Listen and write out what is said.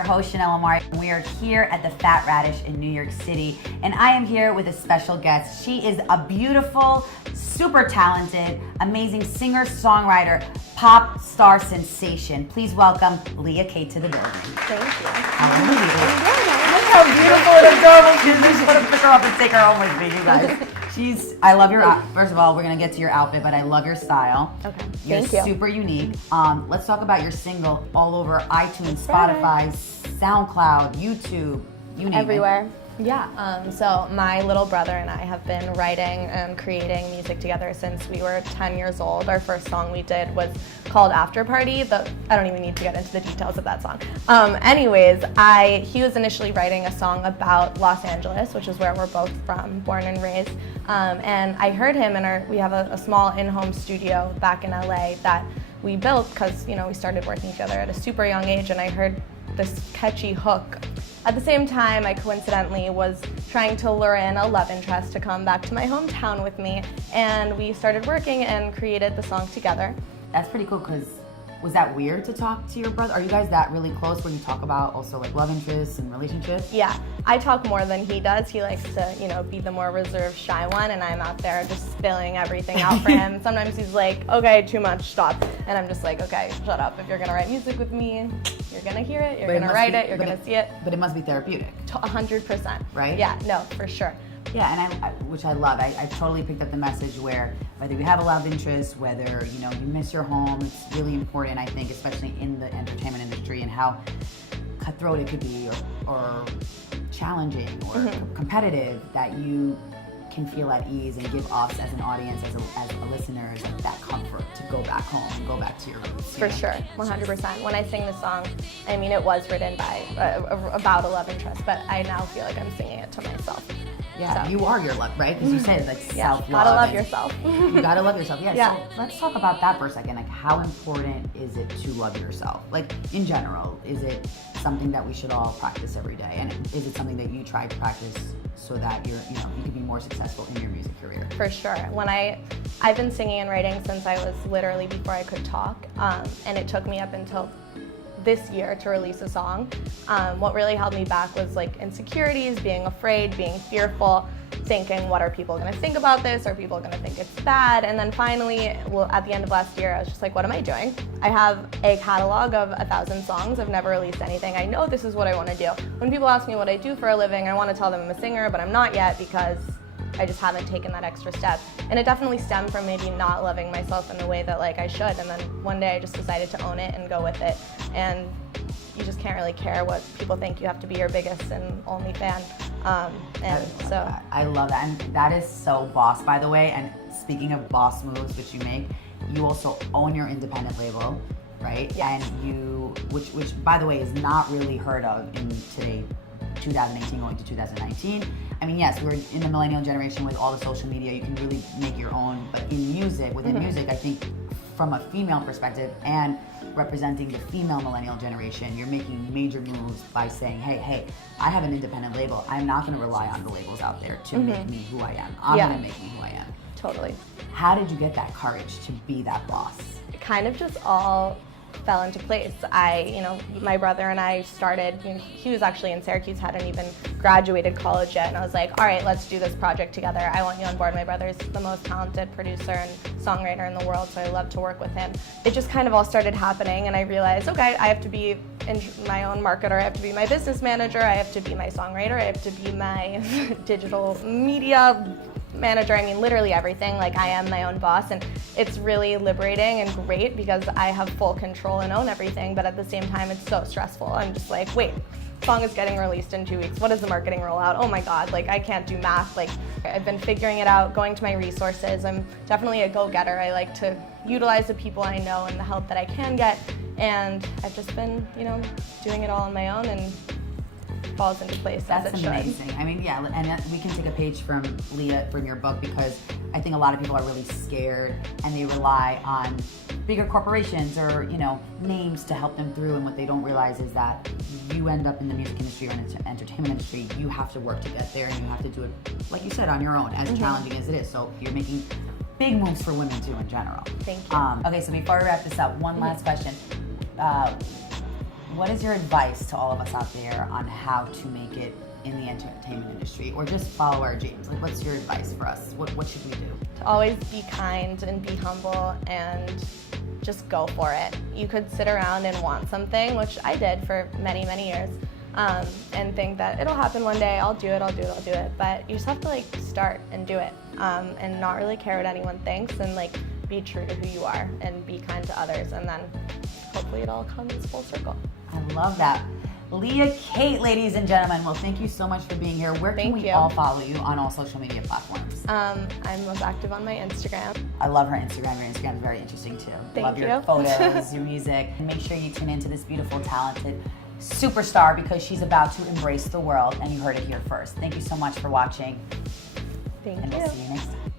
your host, Chanel Omari. We are here at the Fat Radish in New York City, and I am here with a special guest. She is a beautiful, super talented, amazing singer, songwriter, pop star sensation. Please welcome Leah Kate to the building. Thank you. How are you? Look how beautiful and adorable she is. I just want to pick her up and take her home with me, you guys. I love your, first of all, we're going to get to your outfit, but I love your style. Okay, You're thank you. super unique. Let's talk about your single all over iTunes, Spotify, SoundCloud, YouTube, you name Everywhere. Yeah. So my little brother and I have been writing and creating music together since we were 10 years old. Our first song we did was called After Party, but I don't even need to get into the details of that song. Anyways, he was initially writing a song about Los Angeles, which is where we're both from, born and raised. And I heard him we have a small in-home studio back in LA that we built because, we started working together at a super young age, and I heard this catchy hook. At the same time, I coincidentally was trying to lure in a love interest to come back to my hometown with me, and we started working and created the song together. That's pretty cool, because was that weird to talk to your brother? Are you guys that really close where you talk about also like love interests and relationships? Yeah, I talk more than he does. He likes to, be the more reserved, shy one, and I'm out there just spilling everything out for him. Sometimes he's like, okay, too much, stop. And I'm just like, okay, shut up. If you're gonna write music with me, you're gonna hear it, you're gonna write it, you're gonna see it. But it must be therapeutic. 100%. Right? Yeah, no, for sure. Yeah, and which I love. I totally picked up the message where whether you have a love interest, whether you miss your home, it's really important, I think, especially in the entertainment industry, and how cutthroat it could be, or challenging, or competitive, that you can feel at ease and give us as an audience, as a listener, like that comfort to go back home and go back to your roots. For sure, 100%. When I sing the song, it was written by about a love interest, but I now feel like I'm singing it to myself. Yeah, so. You are your love, right? Because you said like self-love. Gotta love yourself. You gotta love yourself. Yeah. So let's talk about that for a second. Like, how important is it to love yourself? Like, in general, is it something that we should all practice every day? And is it something that you try to practice so that you can be more successful in your music career? For sure. I've been singing and writing since I was literally before I could talk, and it took me up until this year to release a song. What really held me back was like insecurities, being afraid, being fearful, thinking, what are people gonna think about this? Are people gonna think it's bad? And then finally, at the end of last year, I was just like, what am I doing? I have a catalog of 1,000 songs. I've never released anything. I know this is what I wanna do. When people ask me what I do for a living, I wanna tell them I'm a singer, but I'm not yet, because I just haven't taken that extra step. And it definitely stemmed from maybe not loving myself in the way that I should. And then one day I just decided to own it and go with it. And you just can't really care what people think. You have to be your biggest and only fan. I love that. And that is so boss, by the way. And speaking of boss moves, which you make, you also own your independent label, right? Yes. And which by the way is not really heard of in today, 2018 going to 2019. Yes, we're in the millennial generation with all the social media. You can really make your own, but in music, within music, I think from a female perspective and representing the female millennial generation, you're making major moves by saying, hey, I have an independent label. I'm not going to rely on the labels out there to make me who I am. I'm going to make me who I am. Totally. How did you get that courage to be that boss? It kind of just all fell into place. My brother and I started, he was actually in Syracuse, hadn't even graduated college yet, and I was like, all right, let's do this project together. I want you on board. My brother's the most talented producer and songwriter in the world, so I love to work with him. It just kind of all started happening, and I realized, okay, I have to be my own marketer, I have to be my business manager, I have to be my songwriter, I have to be my digital media manager, literally everything. I am my own boss, and it's really liberating and great because I have full control and own everything, but at the same time it's so stressful. I'm just like, wait, song is getting released in 2 weeks. What is the marketing rollout? Oh my God, I can't do math. I've been figuring it out, going to my resources. I'm definitely a go-getter. I like to utilize the people I know and the help that I can get, and I've just been, doing it all on my own, and falls into place as it should. That's amazing. And we can take a page from Leah from your book, because I think a lot of people are really scared and they rely on bigger corporations or names to help them through, and what they don't realize is that you end up in the music industry or in the entertainment industry, you have to work to get there, and you have to do it, like you said, on your own, as challenging as it is. So you're making big moves for women too in general. Thank you. Okay, so before we wrap this up, one last question. what is your advice to all of us out there on how to make it in the entertainment industry, or just follow our dreams? Like, what's your advice for us? What should we do? To always be kind and be humble and just go for it. You could sit around and want something, which I did for many, many years, and think that it'll happen one day, I'll do it. But you just have to like start and do it, and not really care what anyone thinks, and like be true to who you are and be kind to others, and then hopefully it all comes full circle. I love that. Leah Kate, ladies and gentlemen. Well, thank you so much for being here. Where can we all follow you on all social media platforms? I'm most active on my Instagram. I love her Instagram. Your Instagram is very interesting too. Thank you. Love your photos, your music. And make sure you tune into this beautiful, talented superstar, because she's about to embrace the world, and you heard it here first. Thank you so much for watching. Thank you. And we'll see you next time.